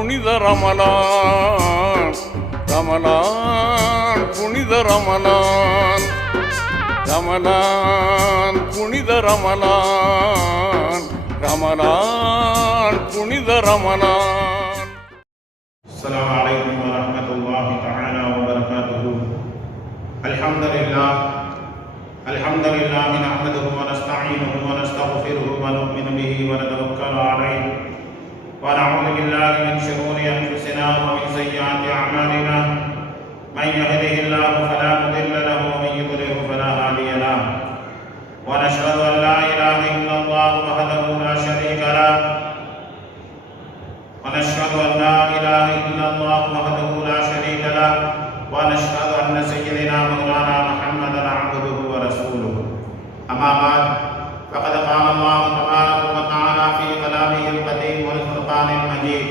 புனித ரமலான், ரமலான் புனித ரமலான், ரமலான் புனித ரமலான், ரமலான் புனித ரமலான். அஸ்ஸலாமு அலைக்கும் வரஹ்மத்துல்லாஹி தஆலா வ பரகாத்துஹு. அல்ஹம்துலில்லாஹி நஹ்மதுஹு வ நஸ்தஈனுஹு வ நஸ்தக்ஃபிருஹு வ நு'மினு பிஹி வ நதவக்கலு அலைஹி வ நஊது பில்லாஹி மின் ஷுரூரி அன்ஃபுஸினா வ மின் ஸய்யிஆத்தி அஅமாலினா. மன் யஹ்திஹில்லாஹு ஃபலா முதில்ல லஹு வ மன் யுضلل ஃபலா ஹாதிய லஹு. வ நஷ்ஹது அன் லா இலாஹா இல்லல்லாஹு வஹ்தஹு லா ஷரீக லஹு ونشهد أن لا إله إلا الله وحده لا شريك له ونشهد أن سيدنا مولانا محمدا عبده ورسوله. أما بعد فقد قال الله تبارك وتعالى في كلامه القديم والفرقان المجيد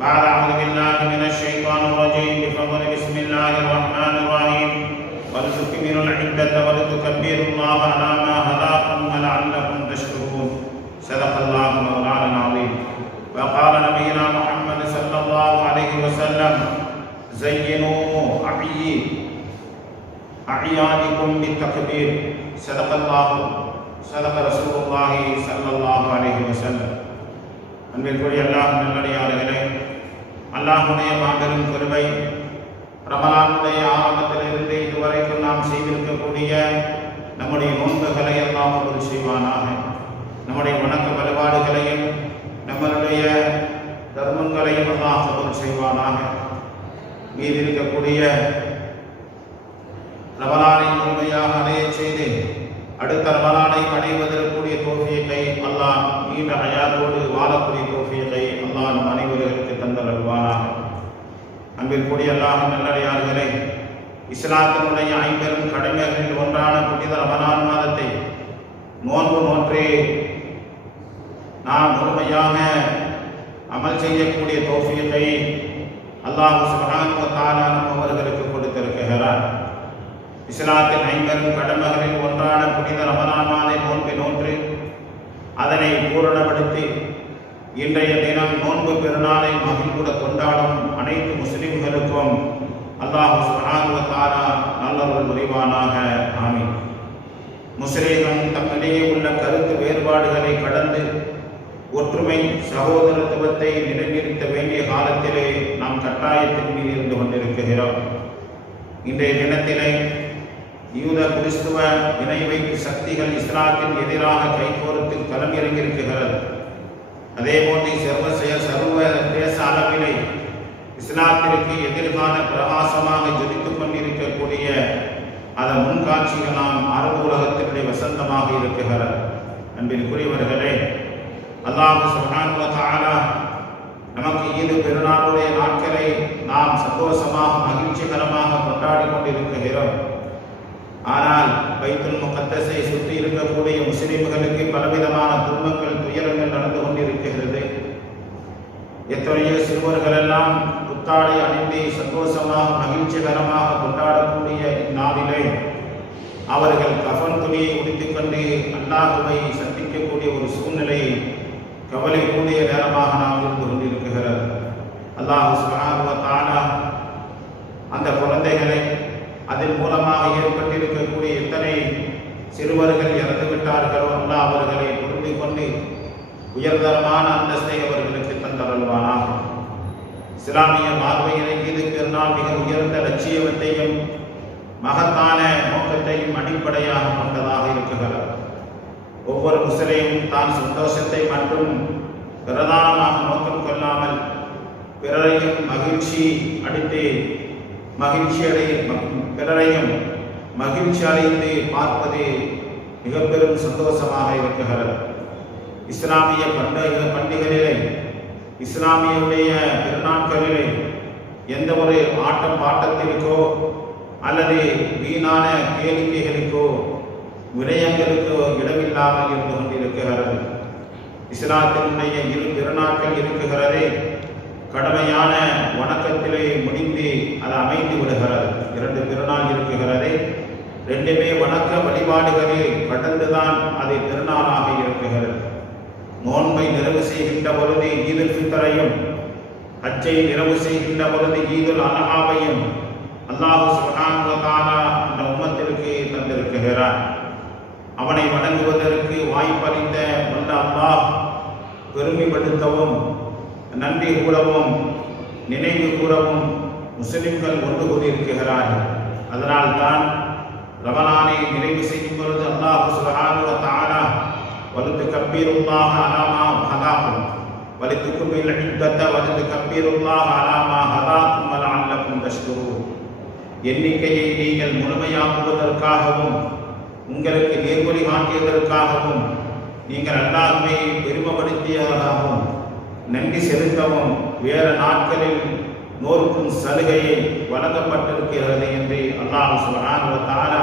بعد أعوذ بالله من الشيطان الرجيم بفضل بسم الله الرحمن الرحيم ولتكملوا العدة ولتكبروا الله على ما هداكم ولعلكم تشكرون. صدق الله مولانا العظيم. وقال نبينا محمد صلى الله عليه وسلم زينوا أعيادكم بالتكبير. صدق رسول الله صلى الله عليه وسلم. அன்பிற்குரிய அல்லாஹ் நல்லடியார்களே, அல்லாஹ்வுடைய மாபெரும் கிருபை, ரமலானுடைய ஆரம்பத்திலிருந்து இதுவரைக்கும் நாம் செய்திருக்கக்கூடிய நம்முடைய நோன்புகளை அல்லாஹ் கபூல் செய்வானாக. நம்முடைய வணக்க வழிபாடுகளையும் நம்மளுடைய தர்மங்களையும் அல்லாஹ் கபூல் செய்வானாக. மீதி இருக்கக்கூடிய ரமலானை முழுமையாக அடைய செய்து அடுத்த ரமலானை அடைவதற்குரிய தௌஃபீகை அல்லாஹ் நீண்ட ஹயாத்தோடு வாழக்கூடிய தௌஃபீகை அல்லாஹ் நம் அனைவர்களுக்கு தந்தருள்வானாக. அன்பிற்குரிய அல்லாஹ் நல்லடியார்களே, இஸ்லாத்தினுடைய ஐம்பெரும் கடமைகளில் ஒன்றான புனித ரமலான் மாதத்தை நோன்பு நோற்றே நாம் முழுமையாக அமல் செய்யக்கூடிய தௌஃபீகை அல்லாஹ் சுப்ஹானஹு வ தஆலா நம் அவர்களுக்கு கொடுத்திருக்கிறார். இஸ்லாத்தின் ஐம்பெரும் கடமைகளில் ஒன்றான புனித ரமலான் மாத நோன்பை நோற்று அதனை பூரணப்படுத்தி இன்றைய தினம் நோன்பு பெருநாளை மகிழ்வுட கொண்டாடும் அனைத்து முஸ்லிம்களுக்கும் அல்லாஹ் சுப்ஹானஹு வ தஆலா நல்லருள் புரிவானாக. ஆமீன். முஸ்லிம்கள் தம்மிடையே உள்ள கருத்து வேறுபாடுகளை கடந்து ஒற்றுமை சகோதரத்துவத்தை நிலைநிறுத்த வேண்டிய காலத்திலே நாம் கட்டாயத்தின் மீது இருந்து கொண்டிருக்கிறோம். இன்றைய தினத்திலே யூத கிறிஸ்துவ இணை வைப்பு சக்திகள் இஸ்லாத்தின் எதிராக கைகோர்த்து களமிறங்கியிருக்கிறது. அதே போன்று சர்வதேச அளவிலே இஸ்லாத்திற்கு எதிர்கால பிரகாசமாக ஜொலித்துக் கொண்டிருக்கக்கூடிய அதன் முன்காட்சிகள் நாம் அரபு உலகத்தினுடைய வசந்தமாக இருக்கிறது. அன்பிற்குரியவர்களே, அல்லாஹ் சுப்ஹானஹு வ தஆலா நமக்கு ஈது பெருநாளுடைய நாட்களை நாம் சந்தோஷமாக மகிழ்ச்சிகரமாக கொண்டாடி கொண்டிருக்கிறோம். ஆனால் பைத்துல் முகத்தஸை சுற்றி இருக்கக்கூடிய முஸ்லிம்களுக்கு பலவிதமான துன்பங்கள் துயரங்கள் நடந்து கொண்டிருக்கிறது. எத்தனையோ சிறுவர்கள் எல்லாம் புத்தாடை அணிந்து சந்தோஷமாக மகிழ்ச்சிகரமாக கொண்டாடக்கூடிய இந்நாளிலே அவர்கள் கஃன் துணியை உடுத்திக்கொண்டு அல்லாஹ்வை சந்திக்கக்கூடிய ஒரு சூழ்நிலை கவலை கூடிய நேரமாக நாம் இருந்து கொண்டிருக்கிறது. அல்லாஹ் சுப்ஹானஹு வ தஆலா அந்த குழந்தைகளை அதன் மூலமாக ஏற்பட்டிருக்கக்கூடிய எத்தனை சிறுவர்கள் இறந்து விட்டார்களோ அல்லாஹ் அவர்களை புரிந்து கொண்டு உயர்தரமான அந்தஸ்தை அவர்களுக்கு தந்தருள்வானாக. இஸ்லாமிய பார்வையிலே ஈது பெருநாள் மிக உயர்ந்த லட்சியத்தையும் மகத்தான நோக்கத்தையும் அடிப்படையாக கொண்டதாக இருக்கிறது. ஒவ்வொரு முஸ்லிமும் தான் சந்தோஷத்தை மட்டும் பிரதானமாக நோக்கம் கொள்ளாமல் பிறரையும் மகிழ்ச்சி அடைந்து பிறரையும் மகிழ்ச்சி அடைந்து பார்ப்பது மிக பெரும் சந்தோஷமாக இருக்கிறது. இஸ்லாமிய பண்டிகைகளிலே இஸ்லாமியுடைய திருநாட்களிலே எந்த ஒரு ஆட்டம் பாட்டத்திற்கோ அல்லது வீணான கேளிக்கைகளுக்கோ விடயங்களுக்கோ இடமில்லாமல் இருந்து கொண்டிருக்கிறது. இஸ்லாத்தினுடைய இரு திருநாட்கள் இருக்கிறது. கடமையான வணக்கத்திலே முடிந்து அது அமைந்து விடுகிறது. இரண்டு திருநாள் இருக்கிறது. ரெண்டுமே வணக்க வழிபாடுகளில் கடந்துதான் அது திருநாளாக இருக்கிறது. நோன்பை நிறைவு செய்கின்ற பொழுது ஈதுல் ஃபித்ரையும் ஹஜ்ஜை நிறைவு செய்கின்ற பொழுது ஈதுல் அல்ஹாவையும் அல்லாஹ் சுப்ஹானஹு வ தஆலா இந்த உம்மத்திற்கு தந்திருக்கிறார். அவனை வணங்குவதற்கு வாய்ப்பளித்த வல்ல அல்லாஹ் பெருமைப்படுத்தவும் நன்றி கூறவும் நினைவு கூறவும் முஸ்லிம்கள் ஒன்று கூடியிருக்கிறார்கள். அதனால் தான் ரமலானை நிறைவு செய்யும் பொழுது அல்லாஹ் சுப்ஹானஹு வ தஆலா வலிதுகப்பிருல்லாஹ அலா மா ஹதாக்கும் வலிதுகுமில் இத்தத வலிதுகப்பிருல்லாஹ அலா மா ஹதாக்கும் வலஅல்லகும் தஷ்குரூன். எண்ணிக்கையை நீங்கள் முழுமையாக்குவதற்காகவும் உங்களுக்கு நேர்வழி காட்டியதற்காகவும் நீங்கள் அல்லாஹ்வை பெருமைப்படுத்தியதாகவும் நன்றி செலுத்தவும் வேறு நாட்களில் நோர்க்கும் சலுகையை வழங்கப்பட்டிருக்கிறது என்று அல்லாஹ் சுப்ஹானஹு வ தஆலா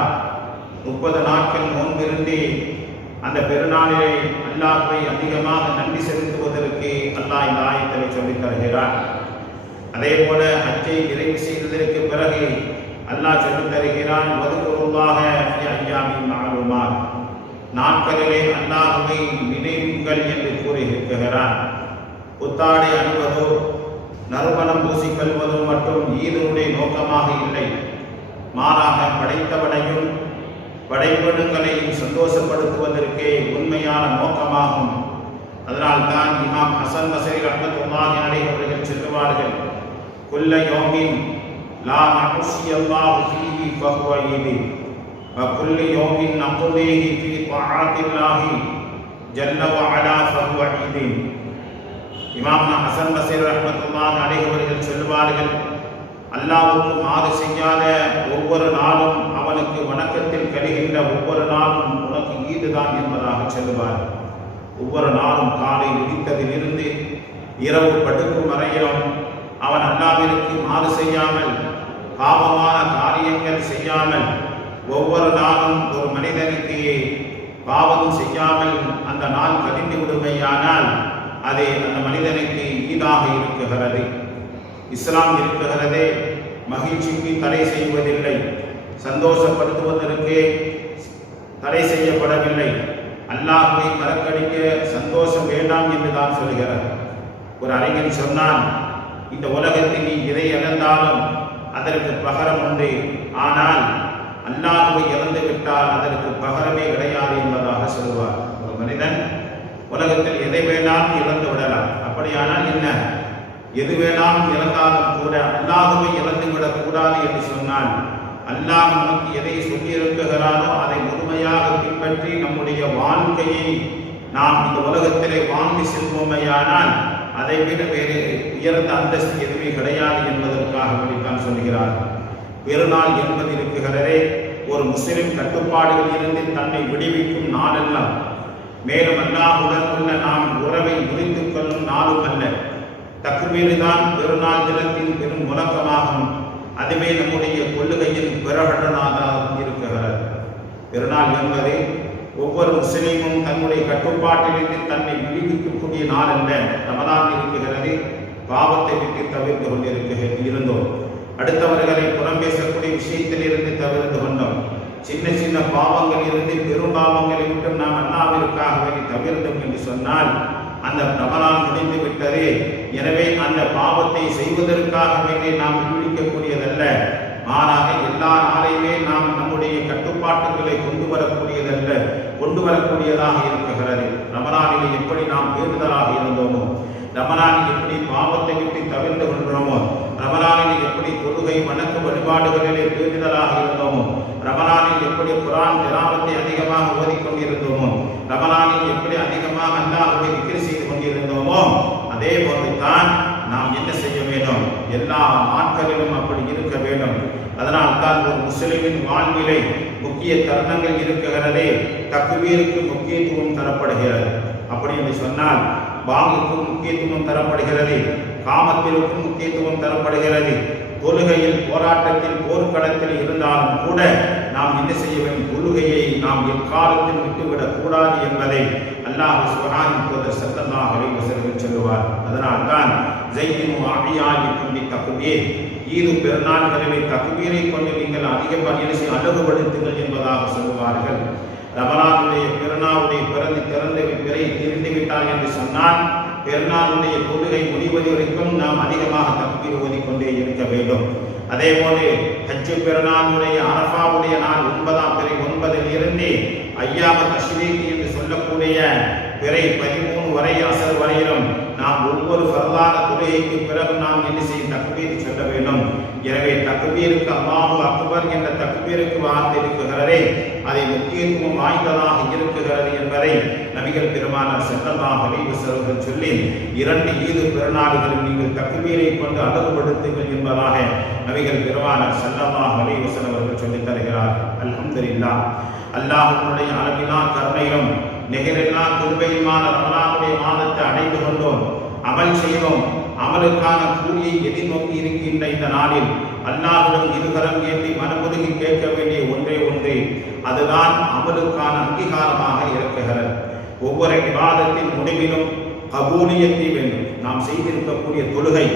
30 நாட்கள் நோன்பிருந்து அந்த பெருநாளிலே அல்லாஹ்வை அதிகமாக நன்றி செலுத்துவதற்கு அல்லாஹ் இந்த ஆயத்தை சொல்லித் தருகிறார். அதே போல ஹஜ்ஜை நிறைவு செய்ததற்கு பிறகு அல்லாஹ் சொல்லித் தருகிறான், வதுகுருல்லாஹ ஃபி அய்யாமின் மஅலூமாத், நாட்களிலே அல்லாஹ்வை நினைவுங்கள் என்று கூறியிருக்கிறான். புத்தாடை அணிவதோ நறுமணம் பூசிக்கொள்வதோ மட்டும் ஈதனுடைய நோக்கமாக இல்லை, மாறாக படைத்தவனையும் படைப்பினங்களையும் சந்தோஷப்படுத்துவதற்கே உண்மையான நோக்கமாகும். அதனால் தான் இமாம் ஹசன் பஸ்ரி ரஹ்மத்துல்லாஹி அலைஹி அவர்கள் சொல்லுவார்கள், குல்ல யௌமின் லா நஹ்ஷி அல்லாஹு ஃபீஹி ஃபஹுவ ஈதி வ குல்லு யௌமின் நக்தீஹி ஃபீ தஆத்தில்லாஹி ஜல்ல வ அலா ஃபஹுவ ஈதி. இமாம் ஹசன் பஸ்ரி ரஹ்மத்துல்லாஹி அலைஹி அவர்கள் சொல்லுவார்கள், அல்லாஹ்வுக்கு மாறு செய்யாத ஒவ்வொரு நாளும் அவனுக்கு வணக்கத்தில் கழிகின்ற ஒவ்வொரு நாளும் உனக்கு ஈதுதான் என்பதாக சொல்லுவார்கள். ஒவ்வொரு நாளும் காலை விடித்ததிலிருந்து இரவு படுக்கும் வரையிலும் அவன் அல்லாஹ்விற்கு மாறு செய்யாமல் பாவமான காரியங்கள் செய்யாமல் ஒவ்வொரு நாளும் ஒரு மனிதனுக்கு பாவம் செய்யாமல் அந்த நாள் கழிந்து விடுமையானால் அது அந்த மனிதனுக்கு ஈடாக இருக்குகிறது. இஸ்லாம் இருக்குகிறதே மகிழ்ச்சிக்கு தடை செய்வதில்லை, சந்தோஷப்படுத்துவதற்கு தடை செய்யப்படவில்லை. அல்லாஹ்வை மறக்கடிக்க சந்தோஷம் வேண்டாம் என்று தான் சொல்கிறார். ஒரு அறிஞன் சொன்னான், இந்த உலகத்தில் நீ எதை இழந்தாலும் அதற்கு பகரம் உண்டு, ஆனால் அல்லாஹ்வை இழந்து விட்டால் அதற்கு பகரமே கிடையாது என்பதாக சொல்வார். ஒரு மனிதன் உலகத்தில் எதை வேணாலும் இழந்து விடலாம், அப்படியானால் என்ன, எது வேணாலும் இழந்தாலும் கூட அல்லாஹ்வை இழந்து விடக்கூடாது என்று சொன்னால், அல்லாஹ் நமக்கு எதை சொல்லியிருக்கிறானோ அதை முழுமையாக பின்பற்றி நம்முடைய வாழ்க்கையை நாம் இந்த உலகத்திலே வாழ்ந்து செல்வோமையானால் அதை விட வேறு உயர்ந்த அந்தஸ்து எதுவுமே கிடையாது என்பதற்காக வேண்டித்தான் சொல்கிறார். பெருநாள் என்பது இருக்கிறதே ஒரு முஸ்லிம் கட்டுப்பாடுகளில் இருந்து தன்னை விடுவிக்கும் நாளெல்லாம், மேலும் அல்லாஹ்வுடன் உள்ள நாம் உறவை முறித்துக் கொள்ளும் நாளும் அல்ல. தக்பீர் தான் பெருநாள் தினத்தின் பெரும் முழக்கமாகும். அதுவே நம்முடைய கொள்ளுகையில் பிரகடனாக இருக்கிறது. பெருநாள் என்பது ஒவ்வொரு முஸ்லீமும் தன்னுடைய கட்டுப்பாட்டிலிருந்து தன்னை விடுவிக்கக்கூடிய நாள் அல்ல. ரமலான் இருக்கிறது, பாவத்தை விட்டு தவிர்த்து கொண்டிருந்தோம். அடுத்தவர்களை புறம் பேசக்கூடிய விஷயத்தில் இருந்து தவிர்த்து கொண்டோம். சின்ன சின்ன பாவங்கள் இருந்து பெரும் பாவங்களை விட்டு நாம் அல்லாஹ்விற்காக வேண்டி தவிர்த்தோம் என்று சொன்னால் அந்த ரமலான் முடிந்து விட்டது. எனவே அந்த பாவத்தை செய்வதற்காக வேண்டி நாம் விடுவிக்கக்கூடியதல்ல, மாறாக எல்லா நாளையுமே நாம் நம்முடைய கட்டுப்பாட்டுகளை கொண்டு வரக்கூடியதாக இருக்கிறது. ரமலானில் எப்படி நாம் வேண்டுதலாக இருந்தோமோ, ரமலானில் எப்படி பாவத்தை விட்டு தவிர்த்து கொள்கிறோமோ, ரமலானில் எப்படி தொழுகை வணக்க வழிபாடுகளிலே வேண்டுதலாக இருந்தோமோ, ரமலானில் எப்படி குர்ஆன் திலாவத்தை அதிகமாக ஓதிக்கொண்டிருந்தோமோ, ரமலானில் எப்படி அதிகமாக அல்லாஹ்வை திக்ர் செய்து கொண்டிருந்தோமோ, அதே போன்று தான் நாம் என்ன செய்ய வேண்டும், எல்லா நாட்களிலும் அப்படி இருக்க வேண்டும். அதனால் தான் ஒரு முஸ்லிமின் வாழ்விலே முக்கிய தருணங்கள் இருக்கிறதே, தக்பீருக்கு முக்கியத்துவம் தரப்படுகிறது. அப்படி என்று சொன்னால் பாங்குக்கும் முக்கியத்துவம் தரப்படுகிறது, காமத்திற்கும் முக்கியத்துவம் தரப்படுகிறது. தொழுகையில் போராட்டத்தில் போர்க்களத்தில் இருந்தாலும் கூட நாம் என்ன செய்ய வேண்டும், தொழுகையை நாம் எக்காலத்தில் விட்டுவிடக் கூடாது என்பதை அல்லாஹ் சுப்ஹானஹு ஸல்லல்லாஹு அலைஹி வஸல்லம் சொல்லுவார். அதனால் தான் ஸையினு அஹ்யாஇக்கும் பித்தக்பீர், ஈது பெருநாள்களிலே தக்பீரை கொண்டு நீங்கள் அதிகமாக அழகுபடுத்துங்கள் என்பதாக சொல்லுவார்கள். ரமலானுடைய பெருநாளுடைய பிறந்து திறந்து விட்டால் என்று சொன்னால் பெருநாளுடைய தொழுகை முடிவது வரைக்கும் நாம் அதிகமாக தக்பீர் ஓதிக்கொண்டே இருக்க வேண்டும். அதே போன்று ஹஜ்ஜு பெருநாளுடைய அரஃபாவுடைய நாள் 9ஆம் பிறை 9இல் இருந்து ஐயாம தஷ்ரீக் என்று சொல்லக்கூடிய பிறை 13 வரை அசர் வரையிலும் நாம் ஒவ்வொரு ஃபர்லான தொழுகைக்கு பிறகு நாம் என்ன செய்ய தக்பீர் சொல்ல வேண்டும். எனவே தக்பீருக்கு அல்லாஹு அக்பர் என்ற தக்பீருக்கு வார்த்தை இருக்குகிறதே அதை முக்கியத்துவம் வாய்ந்ததாக இருக்குகிறது என்பதை நபிகள் பெருமானார் ஸல்லல்லாஹு அலைஹி வஸல்லம் சொல்லி 2 ஈது பெருநாள்களில் நீங்கள் தக்பீரை கொண்டு அழகுபடுத்துங்கள் என்பதாக நபிகள் பெருமானார் ஸல்லல்லாஹு அலைஹி வஸல்லம் அவர்கள் சொல்லித் தருகிறார். அல்ஹம்துலில்லாஹ். அல்லாஹ்வுடைய அளவிலா கருணையிலும் நிகரில்லா கிருபையுமான ரமலானுடைய மாதத்தை அடைந்து கொண்டோம், அமல் செய்தோம். அமலுக்கான கூலியை எதிர்நோக்கி இருக்கின்ற இந்த நாளில் அல்லாஹ்விடம் இருகரம் ஏந்தி மனமுருகி கேட்க வேண்டிய ஒன்றே ஒன்று, அதுதான் அமலுக்கான அங்கீகாரமாக இருக்குகிறது. ஒவ்வொரு விவாதத்தின் முடிவிலும் கபூலியத்தை வேண்டும். நாம் செய்திருக்கக்கூடிய தொழுகை,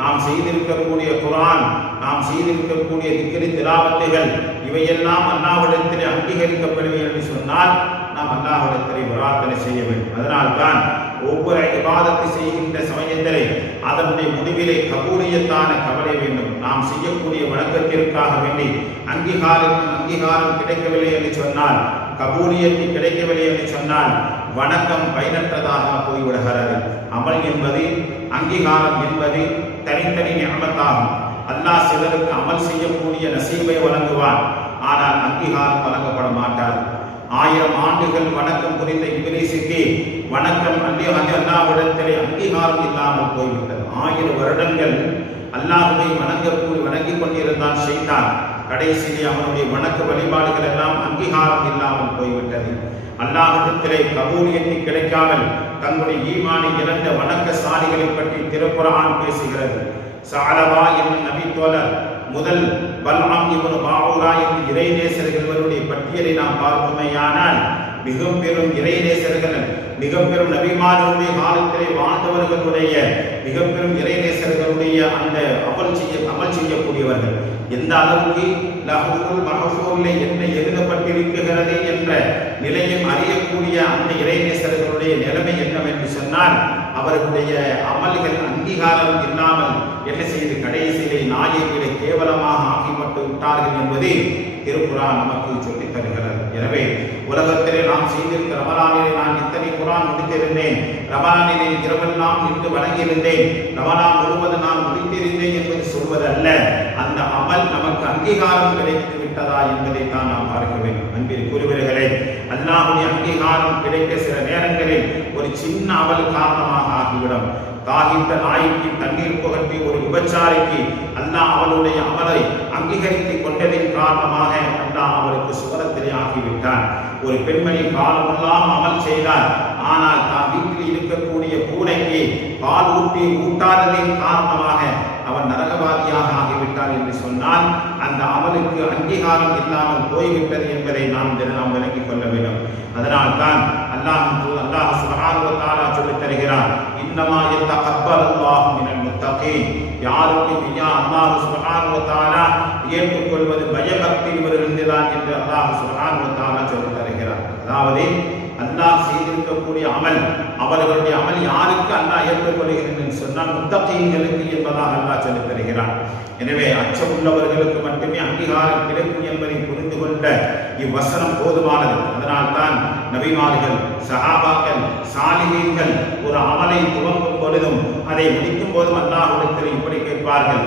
நாம் செய்திருக்கக்கூடிய குர்ஆன், நாம் செய்திருக்கக்கூடிய திக்ரி திலாவத்துகள் இவையெல்லாம் அல்லாஹ்விடத்திலே அங்கீகரிக்கப்படவில்லை என்று சொன்னால் நாம் அல்லாஹ்விடத்திலே பிரார்த்தனை செய்ய வேண்டும். அதனால்தான் ஒவ்வொரு இபாதத்தை செய்கின்ற சமயத்திலே அதனுடைய முடிவிலே கபூலியத்தான கவலை வேண்டும். நாம் செய்யக்கூடிய வணக்கத்திற்காக வேண்டி அங்கீகாரம் கிடைக்கவில்லை என்று சொன்னால், கபூலியத்தை கிடைக்கவில்லை என்று சொன்னால் வணக்கம் பயனற்றதாக போய்விடுகிறது. அமல் என்பது, அங்கீகாரம் என்பது தனித்தனி நியமத்தாகும். அல்லாஹ் சிலருக்கு அமல் செய்யக்கூடிய நசீபை வழங்குவான், ஆனால் அங்கீகாரம் வழங்கப்பட மாட்டார். 1000 ஆண்டுகள் வணக்கம் புரிந்த இப்லீஸுக்கு வணக்கம் அல்லாஹ்விடத்திலே அங்கீகாரம் இல்லாமல் போய்விட்டது. 1000 வருடங்கள் அல்லாஹ்வை வணங்கிக் கொண்டிருந்தான் ஷைத்தான். கடைசியிலே அவனுடைய வணக்க வழிபாடுகள் எல்லாம் அங்கீகாரம் இல்லாமல் போய்விட்டது. அல்லாஹ்விடத்திலே கபூலியத்தை கிடைக்காமல் தங்களுடைய ஈமானை இழந்த வணக்கசாலிகளை பற்றி திருக்குர்ஆன் பேசுகிறது. சஅலபா என்னும் நபி தோழர் முதல் பல்ஆம் இப்னு பாஊரா என்னும் இறைநேசர்களுடைய பட்டியலை நாம் பார்ப்போமேயானால் மிக பெரும் இறைநேசர்கள், மிக பெரும் நபிமார்களுடைய காலத்திலே வாழ்ந்தவர்களுடைய மிக பெரும் இறைநேசர்களுடைய அந்த அமல் செய்யக்கூடியவர்கள் எந்த அளவுக்கு லஹுல் மஹ்ஃபூரிலே என்ன எழுதப்பட்டிருக்கிறது என்ற நிலையம் அறியக்கூடிய அந்த இறைநேசர்களுடைய நிலைமை என்னவென்று சொன்னால், அவர்களுடைய அமல்கள் அங்கீகாரம் இல்லாமல் என்ன செய்து கடைசியிலே நாயகிகளை கேவலமாக ஆக்கிப்பட்டு விட்டார்கள் என்பது திருக்குர்ஆன் நமக்கு சொல்லித் தருகிறது. எனவே உலகத்திலே நாம் செய்திருக்கிற ரமலானிலே நான் இத்தனை குர்ஆன் முடித்திருந்தேன், ரமலானிலே இரவெல்லாம் நின்று வணங்கியிருந்தேன், ரமலான் முழுவதும் நான் முடித்திருந்தேன் என்பது சொல்வதல்ல. அந்த அமல் நமக்கு அங்கீகாரம் கிடைத்து விட்டதா என்பதை தான் நாம் பார்க்க வேண்டும். அன்பிற்குரியவர்களே, அல்லாஹ்வுடைய அங்கீகாரம் கிடைக்க சில நேரங்களில் ஒரு சின்ன அமல் காரணமாக ஆகிவிடும். தாகித்த நாய்க்கு தண்ணீர் புகட்டி ஒரு விபச்சாரிக்கு அல்லாஹ் அவளுடைய அமலை அங்கீகரித்து கொண்டதின் காரணமாக அல்லாஹ் அவருக்கு சுவரத்திலே ஆகிவிட்டான். ஒரு பெண்மணி காலமெல்லாம் அமல் செய்தார், ஆனால் தான் வீட்டில் இருக்கக்கூடிய பூனைக்கு பால் ஊட்டாததின் காரணமாக அவன் நரகவாதியாக ஆகிவிட்டார் என்று சொன்னால் அந்த அமலுக்கு அங்கீகாரம் இல்லாமல் போய்விட்டது என்பதை நாம் விளங்கிக் கொள்ள வேண்டும். அதனால் தான் அல்லாஹ் சுப்ஹானஹு வ தஆலா சொல்லித் தருகிறார், இன்னமா யத்தகப்பலுல்லாஹு மினல் முத்தகீன். யாருக்கு அல்லாஹ் சுப்ஹானஹு வ தஆலா ஏற்றுக்கொள்வது பயபக்தி உள்ளவர்களிடம்தான் என்று அல்லாஹ் சுப்ஹானஹு வ தஆலா சொல்லித் தருகிறார். அதாவது அல்லாஹ் செய்திருக்கக்கூடிய அமல், அவர்களுடைய அமல் யாருக்கு அல்லாஹ் ஏற்றுக்கொள்கிறது என்று சொன்னால் முத்தகீன்களுக்கு என்பதாக அல்லாஹ் சொல்லித் தருகிறார். எனவே அச்சம் உள்ளவர்களுக்கு மட்டுமே அங்கீகாரம் கிடைக்கும் என்பதை புரிந்து கொண்ட இவ்வசனம் போதுமானது. அதனால் தான் நபிமார்கள், சஹாபாக்கள், சாலிஹீன்கள் ஒரு அமலை துவங்கும் பொழுதும் அதை முடிக்கும் போதும் அல்லாஹ்விடத்தில் இப்படி கேட்பார்கள்,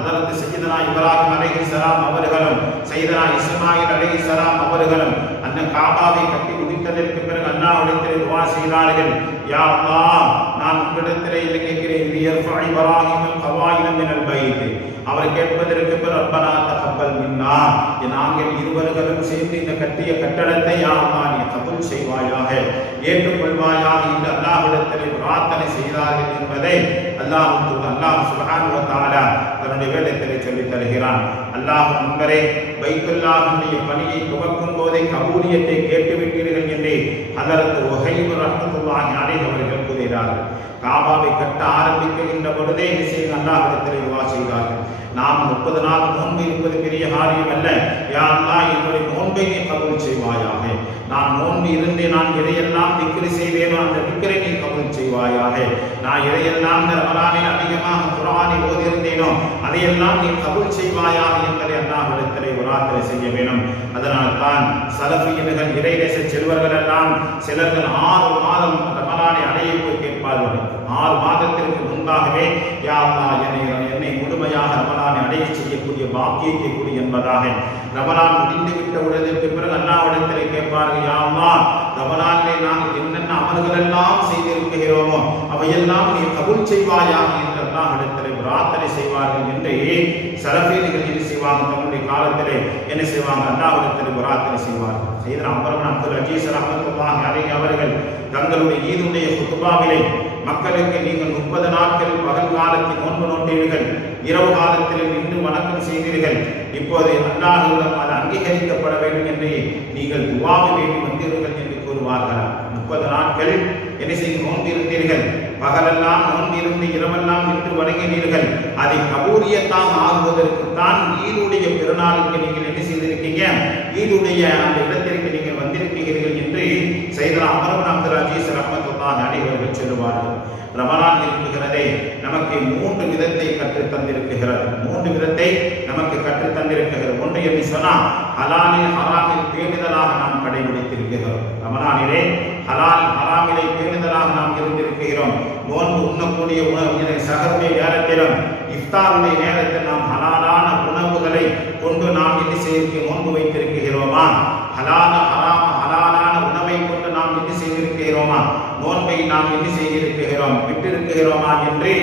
அதற்கு சையதனா இப்ராஹிம் அலைஹிஸ்ஸலாம் அவர்களும் சையதனா இஸ்மாயில் அலைஹிஸ்ஸலாம் அவர்களும் அந்த காபாவை கட்டி முடித்ததற்கு பிறகு அல்லாஹ்விடத்தில் துஆ செய்தார்கள், யா அல்லாஹ், நான் உன்னிடத்திலே கேட்கிறேன், இப்ராஹிம் கவாயின மினல் பைத். அவர் கேட்பதற்கு பிறகு ரப்பனா தகப்பல் மின்னா, நாங்கள் இருவர்களும் சேர்ந்து இந்த கட்டிய கட்டடத்தை யா அல்லாஹ் நீ கபூல் செய்வாயாக, ஏற்றுக்கொள்வாயாக என்று அல்லாஹ்விடத்திலே பிரார்த்தனை செய்தார்கள் என்பதை அல்லாஹ் சுப்ஹானஹு வ தஆலா தன்னுடைய வேதத்திலே சொல்லித் தருகிறான். அல்லாஹ் முன்பரே பைத்துல்லாஹுடைய பணியை துவக்கும் போதே கபூலியத்தை கேட்டுவிட்டீர்கள் என்று ஹதரத் வஹீப் ரஹ்மத்துல்லாஹி அலைஹி அவர்கள் கூறுகிறார்கள். காபாவை கட்ட ஆரம்பிக்கின்ற பொழுதே அல்லாஹ்விடத்திலே துஆ செய்தார்கள். நாம் 30 நாள் நோன்பு இருப்பது பெரிய காரியம் அல்ல. யா அல்லாஹ், என்னுடைய நோன்பை நீ கபூல் செய்வாயாக. நான் நோன்பு இருந்து நான் எதையெல்லாம் திக்ர் செய்தேனோ அந்த திக்ரை நீ கபூல் செய்வாயாக. நான் எதையெல்லாம் இந்த ரமலானில் அதிகமாக குர்ஆனை ஓதியிருந்தேனோ அதையெல்லாம் நீ கபூல் செய்வாயாக என்பதை அல்லாஹ்விடத்திலே பிரார்த்தனை செய்ய வேண்டும். அதனால் தான் சலஃபியர்கள், இறைநேச செல்வர்கள் எல்லாம் சிலர்கள் 6 மாதம் ரமலானை அடைய போய் கேட்பார்கள். 6 மாதத்திற்கு முன்பாகவே யா அல்லாஹ், என்னை முழுமையாக ரமலானை அடைய செய்யக்கூடிய பாக்கியத்தை கொடு என்பதாக ரமலான் முடிந்து விட்ட உடனே பிறகு அல்லாஹ்விடத்திலே கேட்பார்கள், யா அல்லாஹ், ரமலானிலே நாங்கள் என்னென்ன அமல்கள் எல்லாம் செய்திருக்கிறோமோ அவையெல்லாம் நீ கபூல் செய்வாயாக என்று அல்லாஹ்விடத்திலே பிரார்த்தனை செய்வார்கள் என்று சலஃபியர்கள் என்ன செய்வாங்க, தன்னுடைய காலத்திலே என்ன செய்வாங்க, அல்லாஹ்விடத்திலே பிரார்த்தனை செய்வார்கள். சையதுனா உமர் இப்னு அப்துல் அஜீஸ் ரஹ்மத்துல்லாஹி அலைஹி அவர்கள் தங்களுடைய ஈதுடைய குத்பாவிலே மக்களுக்கு நீங்கள் 30 நாட்கள் பகல் காலத்தில் நோன்பு நோட்டீர்கள், இரவு காலத்தில் நின்று வணக்கம் செய்தீர்கள், இப்போது அல்லாஹ்விடம் அது அங்கீகரிக்கப்பட வேண்டும் என்று நீங்கள் துஆவை வேண்டி வந்தீர்கள் என்று கூறுவார்கள். 30 நாட்கள் என்ன செய்து நோன்பு இருந்தீர்கள், பகலெல்லாம் நோன்பு இருந்து இரவெல்லாம் நின்று வணங்கினீர்கள், அதை கபூலியத்தாக ஆகுவதற்குத்தான் ஈதுடைய பெருநாளுக்கு நீங்கள் என்ன செய்திருக்கீங்க, ஈதுடைய அந்த இடத்திற்கு நீங்கள் வந்திருக்கிறீர்கள் என்று சையதுனா உமர் இப்னு அப்துல் அஜீஸ் ரஹ்மத்துல்லாஹி அலைஹி அவர்கள் சொல்லுவார்கள். ரமலான் இருக்கிறதே நமக்கு 3 விதத்தை கற்றுத் தந்திருக்கிறது. 3 விதத்தை நமக்கு கற்றுத் தந்திருக்கிறது. ஒன்று என்று சொன்னால் ஹலாலில் ஹராமில் பேணுதலாக நாம் கடைபிடித்திருக்கிறோம். ரமலானிலே ஹலால் ஹராமிலே பேணுதலாக நாம் இருந்திருக்கிறோம். நோன்பு உண்ணக்கூடிய உணவு சஹருடைய நேரத்திலும் இஃப்தாருடைய நேரத்தில் நாம் ஹலாலான உணவுகளை கொண்டு நாம் என்ன செய்து நோன்பு வைத்திருக்கிறோமா? ஹலாலான உணவை கொண்டு நாம் என்ன செய்திருக்கிறோமா? நோன்பை நாம் என்ன செய்திருக்கிறோம், விட்டிருக்கிறோமா என்று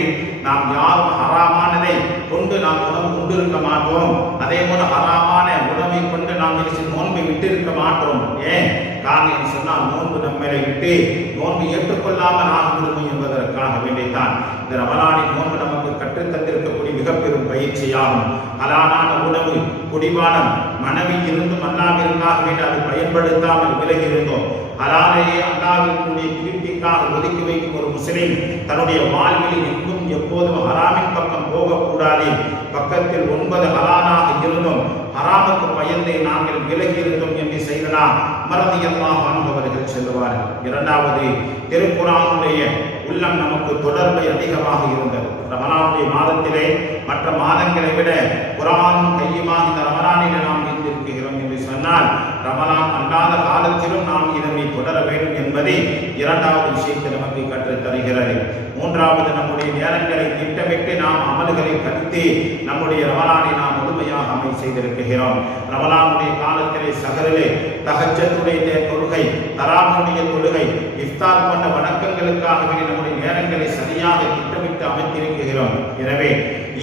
நாம் யாரும் ஹராமானதை கொண்டு நாம் உணவு கொண்டிருக்க மாட்டோம். அதே போல ஹராமான உணவை கொண்டு நாம் நோன்பை விட்டிருக்க மாட்டோம். ஏன் காரணம் சொன்னால் நோன்பு நம்மளை விட்டு நோன்பு ஏற்றுக்கொள்ளாமல் ஆகிவிடும் என்பதற்காக வேண்டித்தான் இந்த ரமலானின் நோன்பு நமக்கு கற்றுத் தந்திருக்கக்கூடிய மிகப்பெரும் பயிற்சியாகும். ஹலாலான உணவு, குடிபானம், மனைவி இருந்தும் அல்லாஹ்விற்காக வேண்டி அதை பயன்படுத்தாமல் விலகி இருந்தோம். ஹலாலையே அல்லாஹ்வினுடைய கீர்த்திக்காக ஒதுக்கி வைக்கும் ஒரு முஸ்லிம் தன்னுடைய வாழ்வில் எங்கும் எப்போதும் ஹராமின் பக்கம் போகக்கூடாது. பக்கத்தில் 9 ஹலாலாக இருந்தோம், ஹராமுக்கு பயந்து நாங்கள் விலகி இருந்தோம் என்று செய்தலாம் ரலியல்லாஹு அன்ஹு அவர்கள் சொல்லுவார்கள். இரண்டாவது, திருக்குர்ஆனுடைய உள்ளம் நமக்கு தொடர்பை அதிகமாக இருந்தது. ரமலானுடைய மாதத்திலே மற்ற மாதங்களை விட குர்ஆன் கையுமாக இந்த ரமலானிலே நாம் இருந்திருக்கிறோம் என்று சொன்னால் ரமலான் அல்லாத காலத்திலும் நாம் இதனை தொடர வேண்டும் என்பதை இரண்டாவது விஷயத்தை நமக்கு கற்றுத் தருகிறது. மூன்றாவது, நம்முடைய நேரங்களை திட்டமிட்டு நாம் அமல்களை கருத்து நம்முடைய ரமலானை நாம் முழுமையாக அமை செய்திருக்கிறோம். ரமலானுடைய காலத்திலே சஹரிலே தஹஜ்ஜுடைய தொழுகை, தராவுடைய தொழுகை, இஃப்தார் போன்ற வணக்கங்களுக்காக நம்முடைய நேரங்களை சரியாக திட்டமிட்டு அமைத்திருக்கிறோம். எனவே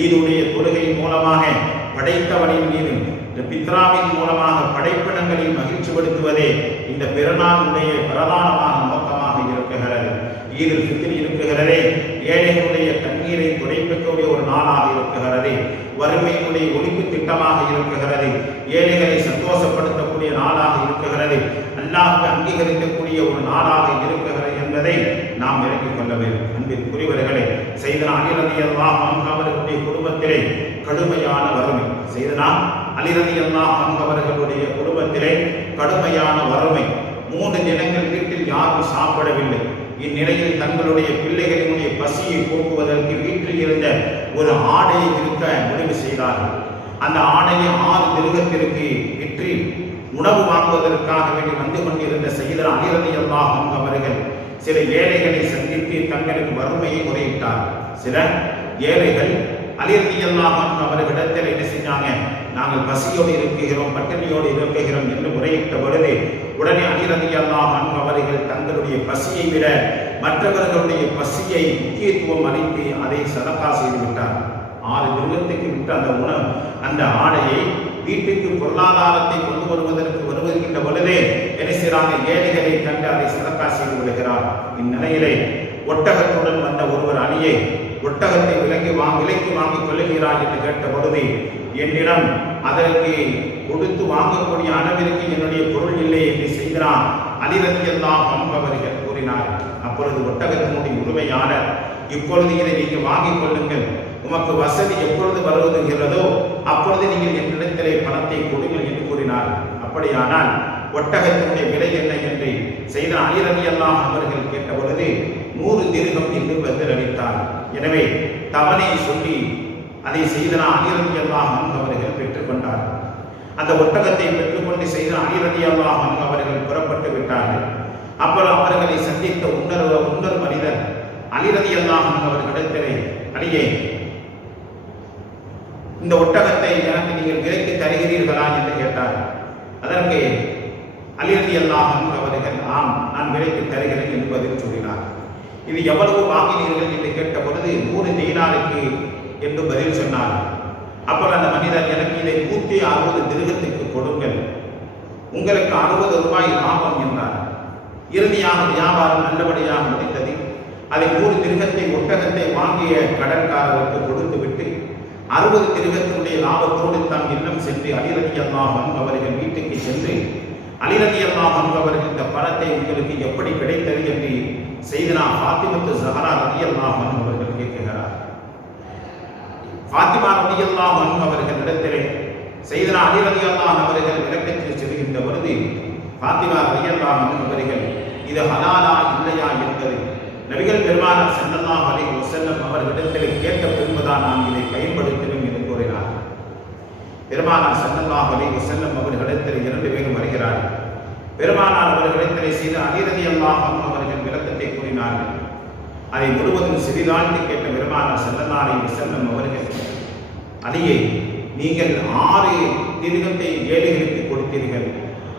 ஈதுடைய தொழுகையின் மூலமாக படைத்தவனின் மீது பித்ராவின் மூலமாக படைப்பிடங்களை மகிழ்ச்சிப்படுத்துவதே இந்த பெருநாளுடைய பிரதானமான நோக்கமாக இருக்கிறது. ஈதுல் ஃபித்ர் இருக்கிறதே ஏழைகளுடைய கண்ணீரை துடைக்கக்கூடிய ஒரு நாளாக இருக்கிறது. வறுமையினுடைய ஒழிப்பு திட்டமாக இருக்கிறது. ஏழைகளை சந்தோஷப்படுத்தக்கூடிய நாளாக இருக்கிறது. அல்லாஹ்வை அங்கீகரிக்கக்கூடிய ஒரு நாளாக இருக்கிறது என்பதை நாம் விளங்கிக் கொள்ள வேண்டும். அன்பிற்குரியவர்களே, சையதுனா அலி ரலியல்லாஹு அன்ஹு அவர்களுடைய குடும்பத்திலே கடுமையான வறுமை. சையதுனா அலி ரலியல்லாஹு அன்ஹு அவர்களுடைய குடும்பத்திலே கடுமையான வறுமை. 3 தினங்கள் வீட்டில் யாரும் சாப்பிடவில்லை. இந்நிலையில் தங்களுடைய பிள்ளைகளினுடைய பசியை போக்குவதற்கு வீட்டில் இருந்த ஒரு ஆடையை விற்க முடிவு செய்தார்கள். அந்த ஆடையை 6 திர்ஹத்திற்கு விற்று உணவு வாங்குவதற்காக வேண்டி வந்து கொண்டிருந்த சையதுனா அலி ரலியல்லாஹு அன்ஹு அவர்கள் சில ஏழைகளை சந்தித்து தங்களுக்கு வறுமையை முறையிட்டார்கள். சில ஏழைகள் அலி ரலியல்லாஹு அன்ஹு அவர்களிடத்தில் என்ன செஞ்சாங்க, நாங்கள் பசியோடு இருக்கிறோம், பட்டினியோடு இருக்கிறோம் என்று முறையிட்ட பொழுது உடனே அலி ரலியல்லாஹு அன்ஹு அவர்கள் தங்களுடைய பசியை விட மற்றவர்களுடைய பசியை முக்கியத்துவம் அளித்து அதை சதகா செய்து விட்டார். 6 திர்ஹத்துக்கு விட்டு அந்த ஆடையை வீட்டுக்கு பொருளாதாரத்தை கொண்டு வருவதற்கின்ற பொழுதே என்ன செய்கிறாங்க, ஏழைகளை கண்டு அதை சதகா செய்து விடுகிறார். இந்நிலையிலே ஒட்டகத்துடன் வந்த ஒருவர் அலியை ஒட்டகத்தை விலைக்கு வாங்கிக் கொள்ளுகிறார் என்று கேட்ட பொழுது என்னிடம் அதற்கு கொடுத்து வாங்கக்கூடிய அளவிற்கு என்னுடைய பொருள் இல்லை என்று செய்கிறார் அலி ரலியல்லாஹு அன்ஹு அவர்கள் கூறினார். அப்பொழுது ஒட்டகத்தினுடைய உரிமையாளர், இப்பொழுது இதை நீங்கள் வாங்கிக் கொள்ளுங்கள், உமக்கு வசதி எப்பொழுது வருகிறதோ அப்பொழுது நீங்கள் என்னிடத்திலே பணத்தை கொடுங்கள் என்று கூறினார். அப்படியானால் ஒட்டகத்தினுடைய விலை என்ன என்று செய்த அலி ரலியல்லாஹு அவர்கள் கேட்ட பொழுது 100 திர்ஹம் என்று பதிலளித்தார். எனவே தவணையை சொல்லி அதை செய்தனா அலி ரலியல்லாஹு அவர்கள் பெற்றுக்கொண்டார். அந்த ஒட்டகத்தை பெற்றுக்கொண்டு செய்த அலி ரலியல்லாஹு அவர்கள் புறப்பட்டு விட்டார்கள். அப்புறம் அவர்களை சந்தித்த உன்னர் மனிதர் அலி ரலியல்லாஹு அவர்களிடத்திலே, அலியே, இந்த ஒட்டகத்தை எனக்கு நீங்கள் விலைக்கு தருகிறீர்களா என்று கேட்டார். அதற்கு அலி ரலியல்லாஹு அவர்கள் ஆம், நான் விலைக்கு தருகிறேன் என்று பதில் சொல்லினார். இது எவ்வளவு வாங்கினீர்கள் என்று கேட்ட பொழுது 100 தீனாருக்கு என்று பதில் சொன்னார். அப்புறம் அந்த மனிதர், எனக்கு இதை 160 திர்ஹத்துக்கு கொடுங்கள், உங்களுக்கு 60 ரூபாய் லாபம் என்றார். இறுதியாக வியாபாரம் நல்லபடியாக முடிந்தது. அதை 100 திர்ஹத்தை ஒட்டகத்தை வாங்கிய கடற்காரருக்கு கொடுத்து விட்டு 60 திர்ஹத்தினுடைய லாபத்தோடு தான் இல்லம் சென்று அலி ரலியல்லாஹு அவர்கள் வீட்டுக்கு சென்று அலி ரலியல்லாஹு அவர்கள் இந்த பணத்தை உங்களுக்கு எப்படி கிடைத்தது என்று செய்தனா ஃபாத்திமத்து ஸஹரா ரலியல்லாஹு அவர்கள் கேட்கிறார். ஃபாத்திமா ரலியல்லாஹு அவர்களிடத்திலே செய்தனா அலி ரலியல்லாஹு அவர்கள் விளக்கத்தில் செல்கின்ற பொழுது ஃபாத்திமா ரலியல்லாஹு அவர்கள் இது ஹலாலா இல்லையா என்பது நபிகள் பெருமானார் ஸல்லல்லாஹு அலைஹி வஸல்லம் அவர்களிடத்தில் கேட்ட பின்புதான் நாம் இதை பயன்படுத்தினோம் என்று கூறினார். பெருமானார் ஸல்லல்லாஹு அலைஹி வஸல்லம் அவர்களிடத்தில் 2 பேரும் வருகிறார்கள். பெருமானார் அவர்களிடத்தில் செய்த அலி ரலியல்லாஹு அவர்கள் விளக்கத்தை கூறினார்கள். அதை முழுவதும் சிறிதாண்டு கேட்ட பெருமானார் ஸல்லல்லாஹு அலைஹி வஸல்லம் அவர்கள், அலியே, நீங்கள் 6 திர்ஹத்தை ஏழைகளுக்கு கொடுத்தீர்கள்,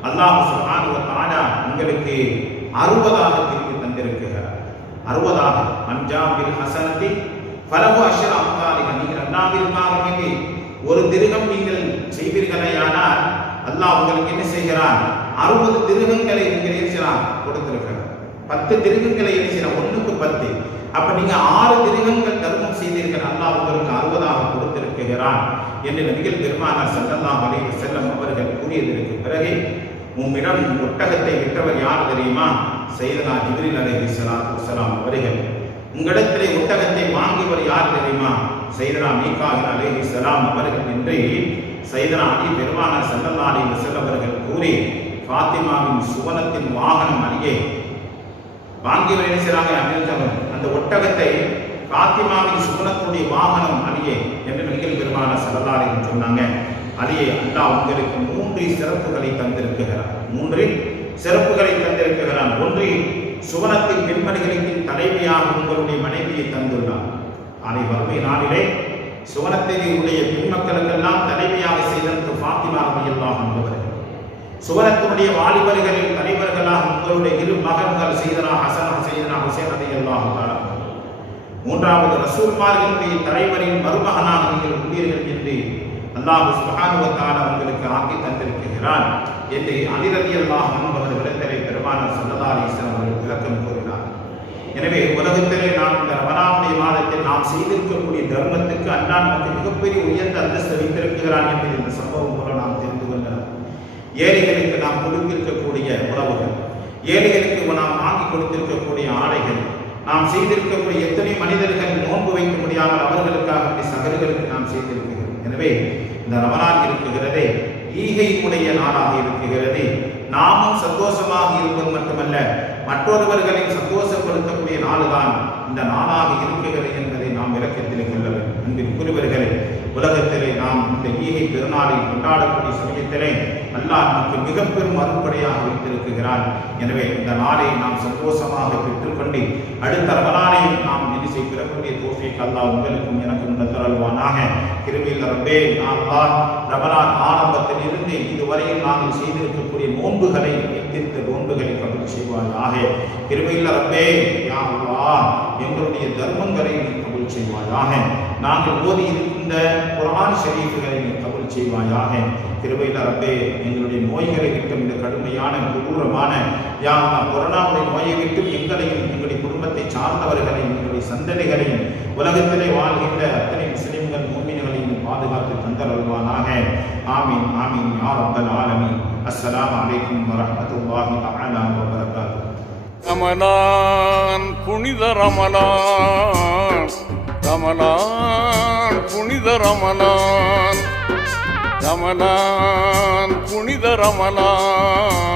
அல்லாஹ் சுப்ஹானஹு வ தஆலா உங்களுக்கு 60ஆக திருப்பி தந்திருக்கிறார். 60ஆக மன்ஜாபில் ஹசனத்தி ஃபலஹு அஷ்ரு அம்சாலிஹா. நீங்கள் அல்லாஹ்விற்காக வேண்டி 1 திர்ஹம் நீங்கள் செய்வீர்களேயானால் அல்லாஹ் உங்களுக்கு என்ன செய்கிறான்? 60 திர்ஹங்களை நீங்கள் இருக்கிறான் கொடுத்திருக்கிறார். 10 திர்ஹங்களை இருக்கிறார், 1க்கு 10. அப்ப நீங்க 6 திர்ஹங்கள் தர்மம் செய்தீர்கள், அல்லாஹ் உங்களுக்கு 60ஆக கொடுத்திருக்கிறான் என்று நபிகள் பெருமானார் ஸல்லல்லாஹு அலைஹி வஸல்லம் அவர்கள் கூறியதற்கு பிறகு உம்மிடம் ஒட்டகத்தை விற்றவர் யார் தெரியுமா? சையதுனா ஜிப்ரீல் அலைஹிஸ்ஸலாத்து வஸ்ஸலாம் அவர்கள். உங்களிடத்திலே ஒட்டகத்தை வாங்கியவர் யார் தெரியுமா? சையதுனா மீகாயில் அலைஹிஸ்ஸலாம் அவர்கள் என்று சையதுனா அலி பெருமானார் ஸல்லல்லாஹு அலைஹி வஸல்லம் அவர்கள் கூறி ஃபாத்திமாவின் சுவனத்தின் வாகனம் அலியே வாங்கியவர் என்ன செய்றாங்க அப்படின்னு அந்த ஒட்டகத்தை ஃபாத்திமாவின் சுவனத்துடைய வாகனம் அலியே என்று நபிகள் பெருமானார் ஸல்லல்லாஹு அலைஹி வஸல்லம் சொன்னாங்க. அலியே, அல்லாஹ் உங்களுக்கு 3 சிறப்புகளை தந்திருக்கிறார். 3 சிறப்புகளை தந்திருக்கிறான். 1, சுவனத்தின் பெண்மணிகளுக்கு தலைவியாக உங்களுடைய மனைவியை தந்துள்ளார். அதை வறுமை நாளிலே சுவனத்தினுடைய பெண்மக்களுக்கெல்லாம் தலைவியாக செய்தது ஃபாத்திமா ரலியல்லாஹு அன்ஹா. சுவனத்தினுடைய வாலிபர்களின் தலைவர்களாக உங்களுடைய 2 மகன்கள் செய்தனா ஹசன் செய்தனா ஹுசைன் ரலியல்லாஹு தஆலா. 3வது ரசூல்மார்களுடைய தலைவரின் மருமகனாக நீங்கள் உள்ளீர்கள் என்று அல்லாஹ் சுப்ஹானஹு வ தஆலா உங்களுக்கு ஆக்கி தந்திருக்கிறான் என்று அலி ரலியல்லாஹு அன்ஹு அவர்களிடத்திலே பெருமானார் ஸல்லல்லாஹு அலைஹி வஸல்லம் அவர்கள் விளக்கம் கூறினார். எனவே உலகத்திலே நாம் இந்த ரமலானுடைய மாதத்தில் நாம் செய்திருக்கக்கூடிய தர்மத்துக்கு அல்லாஹ் நமக்கு மிகப்பெரிய உயர்ந்த அந்தஸ்து வைத்திருக்கிறான் என்பதை இந்த சம்பவம் மூலம் நாம் தெரிந்து கொள்ளலாம். ஏழைகளுக்கு நாம் கொடுத்திருக்கக்கூடிய உணவுகள், ஏழைகளுக்கு நாம் வாங்கி கொடுத்திருக்கக்கூடிய ஆடைகள், நாம் செய்திருக்கக்கூடிய எத்தனை மனிதர்கள் நோன்பு வைக்க முடியாமல் அவர்களுக்காக சகர்களுக்கு நாம் செய்திருக்கிறோம். எனவே இந்த ரமலான் இருக்கிறதே ஈகையுடைய நாளாக இருக்கிறது. நாமும் சந்தோஷமாக இருப்பது மட்டுமல்ல, மற்றொருவர்களையும் சந்தோஷப்படுத்தக்கூடிய நாளுதான் இந்த நாளாக இருக்கிறது என்பதை நாம் விளக்கத்தில் கொள்ள வேண்டும். அன்பிற்குரியவர்களே, உலகத்திலே நாம் இந்த ஈகை பெருநாளை கொண்டாடக்கூடிய சமயத்திலே அல்லாஹ் நமக்கு மிக பெரும் அருட்படையாக வைத்திருக்கிறான். எனவே இந்த நாளை நாம் சந்தோஷமாக பெற்றுக்கொண்டு அடுத்த ரமலானையும் நாம் நினைச்சை பெறக்கூடிய தௌஃபீக் அல்லாஹ் உங்களுக்கும் எனக்கும் தந்தருள்வானாக. கிருபையில் ரப்பே, அல்லாஹ் ரமலான் ஆரம்பத்தில் இருந்து இதுவரையில் நாங்கள் செய்திருக்கக்கூடிய நோன்புகளை தீர்த்த நோன்புகளை கபூல் செய்வாயாக. கிருபையில் ரப்பே, யா அல்லாஹ் எங்களுடைய தர்மங்களை நீ கபூல் செய்வாயாக. நாங்கள் ஓதி இருக்கின்ற குர்ஆன் ஷரீஃப்களை நீ கபூல் செய்வாயாக. கிருபையில் ரப்பே, எங்களுடைய நோய்களை விட்டும் இந்த கடுமையான கொடூரமான யா அல்லாஹ் கொரோனாவுடைய நோயை விட்டும் எங்களையும் எங்களுடைய குடும்பத்தை சார்ந்தவர்களையும் எங்களுடைய சந்ததிகளையும் உலகத்திலே வாழ்கின்ற அத்தனை முஸ்லிம்கள் மூமின்களையும் பாதுகாத்து தந்தருள்வானாக. ஆமீன் ஆமீன் யா ரப்பல் ஆலமீன். அஸ்ஸலாமு அலைக்கும் வரஹ்மத்துல்லாஹி தஆலா வ பரகாத்துஹு. ரமலான் புனித ரமலான் ரமலான் புனித ரமலான் ரமலான் புனித ரமலான்